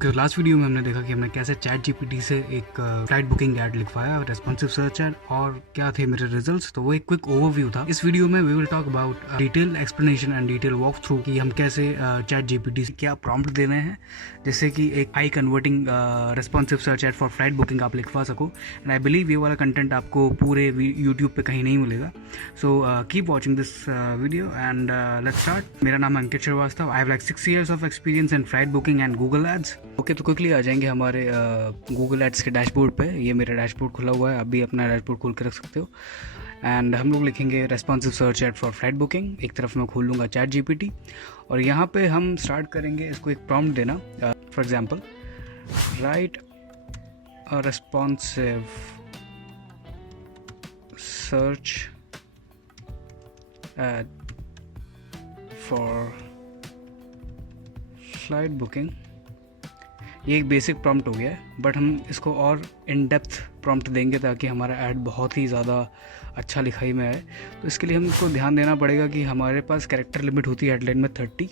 Okay, last video में हमने देखा कि हमने कैसे चैट जीपीटी से एक फ्लाइट बुकिंग ऐड लिखवाया, रेस्पॉन्सिव सर्च ऐड, और क्या थे मेरे रिजल्ट्स। तो वो एक क्विक ओवरव्यू था। इस वीडियो में we will talk about detail explanation and detail walk through कि हम कैसे चैट जीपीटी से क्या प्रॉम्प्ट देने हैं, जैसे कि एक high converting responsive search add for flight booking आप लिखवा सको। एंड आई बिलीव ये वाला कंटेंट आपको पूरे यूट्यूब पे कहीं नहीं मिलेगा। So keep watching this video and let's start. मेरा नाम है Ankit Srivastava. I have like 6 years of experience in flight booking and Google ads. Okay, तो क्विकली आ जाएंगे हमारे गूगल एड्स के डैशबोर्ड पे। ये मेरा डैशबोर्ड खुला हुआ है, आप भी अपना डैशबोर्ड खोल के रख सकते हो। एंड हम लोग लिखेंगे responsive search add for flight booking. एक तरफ मैं खोल लूँगा चैट जीपीटी और यहाँ पे हम स्टार्ट करेंगे इसको एक प्रॉम्प्ट देना। For example, right a responsive search add for flight booking. ये एक बेसिक प्रॉम्प्ट हो गया है, बट हम इसको और इन डेप्थ प्रॉम्प्ट देंगे ताकि हमारा ऐड बहुत ही ज़्यादा अच्छा लिखाई में आए। तो इसके लिए हमको ध्यान देना पड़ेगा कि हमारे पास कैरेक्टर लिमिट होती है हेडलाइन में 30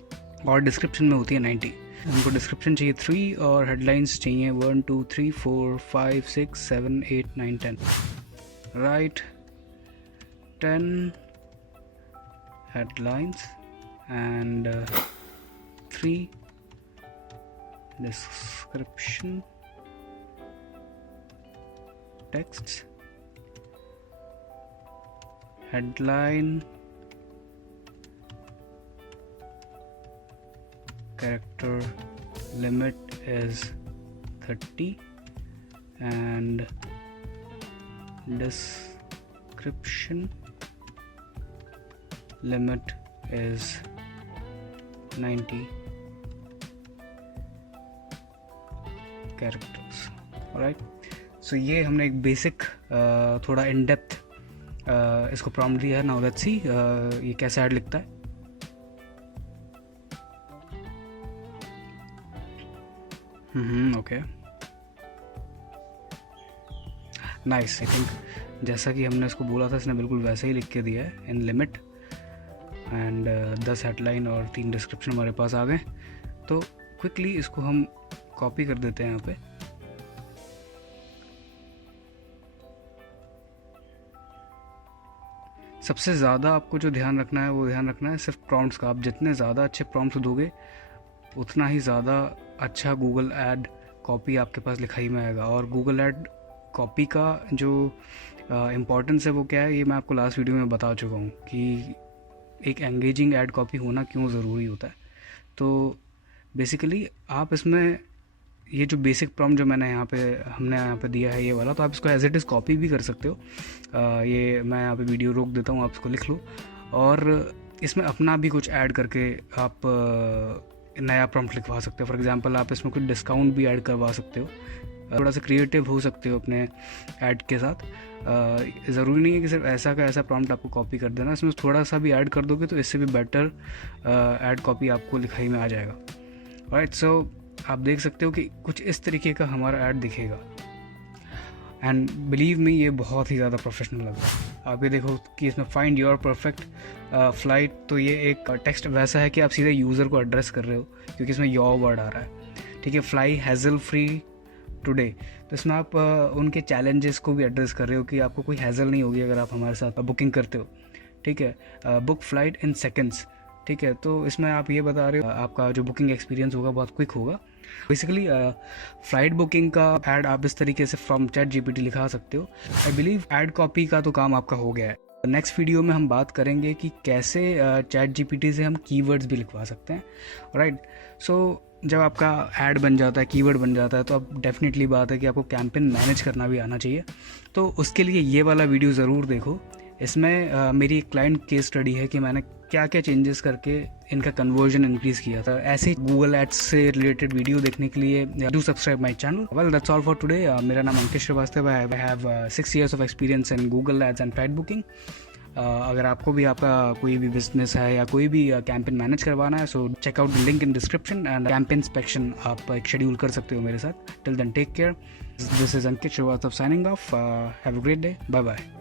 और डिस्क्रिप्शन में होती है 90। हमको डिस्क्रिप्शन चाहिए 3 और हेडलाइंस चाहिए 1 2 3 4 5 6 7 8 9 10। Right 10 headlines and 3 description texts. Headline character limit is 30 and description limit is 90 characters. Alright, so ये हमने एक बेसिक थोड़ा इन डेप्थ इसको प्रॉम्प्ट दिया है। नाउ लेट्स सी ये कैसे ऐड लिखता है। Okay, nice. आई थिंक जैसा कि हमने इसको बोला था इसने बिल्कुल वैसे ही लिख के दिया है, इन लिमिट एंड 10 हेडलाइन और 3 डिस्क्रिप्शन हमारे पास आ गए। तो क्विकली इसको हम कॉपी कर देते हैं यहाँ पे। सबसे ज़्यादा आपको जो ध्यान रखना है वो ध्यान रखना है सिर्फ प्रॉम्प्ट्स का। आप जितने ज़्यादा अच्छे प्रॉम्प्ट्स दोगे उतना ही ज़्यादा अच्छा गूगल ऐड कॉपी आपके पास लिखाई में आएगा। और गूगल ऐड कॉपी का जो इम्पोर्टेंस है वो क्या है, ये मैं आपको लास्ट वीडियो में बता चुका हूँ कि एक एंगेजिंग ऐड कॉपी होना क्यों ज़रूरी होता है। तो बेसिकली आप इसमें ये जो बेसिक प्रॉम्प्ट जो हमने यहाँ पे दिया है ये वाला, तो आप इसको एज इट इज़ कॉपी भी कर सकते हो। ये मैं यहाँ पे वीडियो रोक देता हूँ, आप इसको लिख लो और इसमें अपना भी कुछ ऐड करके आप नया प्रॉम्प्ट लिखवा सकते हो। फॉर एग्जांपल, आप इसमें कुछ डिस्काउंट भी ऐड करवा सकते हो। थोड़ा सा क्रिएटिव हो सकते हो अपने ऐड के साथ। ज़रूरी नहीं है कि सिर्फ ऐसा का ऐसा प्रॉम्प्ट आपको कॉपी कर देना, इसमें थोड़ा सा भी ऐड कर दोगे तो इससे भी बेटर ऐड कॉपी आपको लिखाई में आ जाएगा। राइट, सो आप देख सकते हो कि कुछ इस तरीके का हमारा ऐड दिखेगा एंड बिलीव मी ये बहुत ही ज़्यादा प्रोफेशनल लग रहा है। आप ये देखो कि इसमें फाइंड योर परफेक्ट फ्लाइट, तो ये एक टेक्स्ट वैसा है कि आप सीधे यूज़र को एड्रेस कर रहे हो क्योंकि इसमें योर वर्ड आ रहा है। ठीक है, फ्लाई हैज़ल फ्री टुडे, तो इसमें आप उनके चैलेंजेस को भी एड्रेस कर रहे हो कि आपको कोई हैज़ल नहीं होगी अगर आप हमारे साथ बुकिंग करते हो। ठीक है, बुक फ्लाइट इन सेकेंड्स। ठीक है, तो इसमें आप ये बता रहे हो आपका जो बुकिंग एक्सपीरियंस होगा बहुत क्विक होगा। बेसिकली फ्लाइट बुकिंग का ऐड आप इस तरीके से फ्रॉम चैट जीपीटी लिखा सकते हो। आई बिलीव ऐड कॉपी का तो काम आपका हो गया है। नेक्स्ट वीडियो में हम बात करेंगे कि कैसे चैट जीपीटी से हम कीवर्ड्स भी लिखवा सकते हैं। राइट, सो जब आपका ऐड बन जाता है, कीवर्ड बन जाता है, तो अब डेफिनेटली बात है कि आपको कैंपेन मैनेज करना भी आना चाहिए। तो उसके लिए ये वाला वीडियो ज़रूर देखो। इसमें मेरी एक क्लाइंट केस स्टडी है कि मैंने क्या क्या चेंजेस करके इनका कन्वर्जन इंक्रीज़ किया था। ऐसे गूगल एड्स से रिलेटेड वीडियो देखने के लिए do subscribe my channel. Well that's all for today. मेरा नाम अंकित श्रीवास्तव है। I have 6 years of experience in Google ads and flight booking. अगर आपको भी आपका कोई भी बिजनेस है या कोई भी कैंपेन मैनेज करवाना है, so check out the link in description and campaign inspection आप एक शेड्यूल कर सकते हो मेरे साथ। Till then take care. This is Ankit Shrivastava signing off. Have a great day. Bye bye.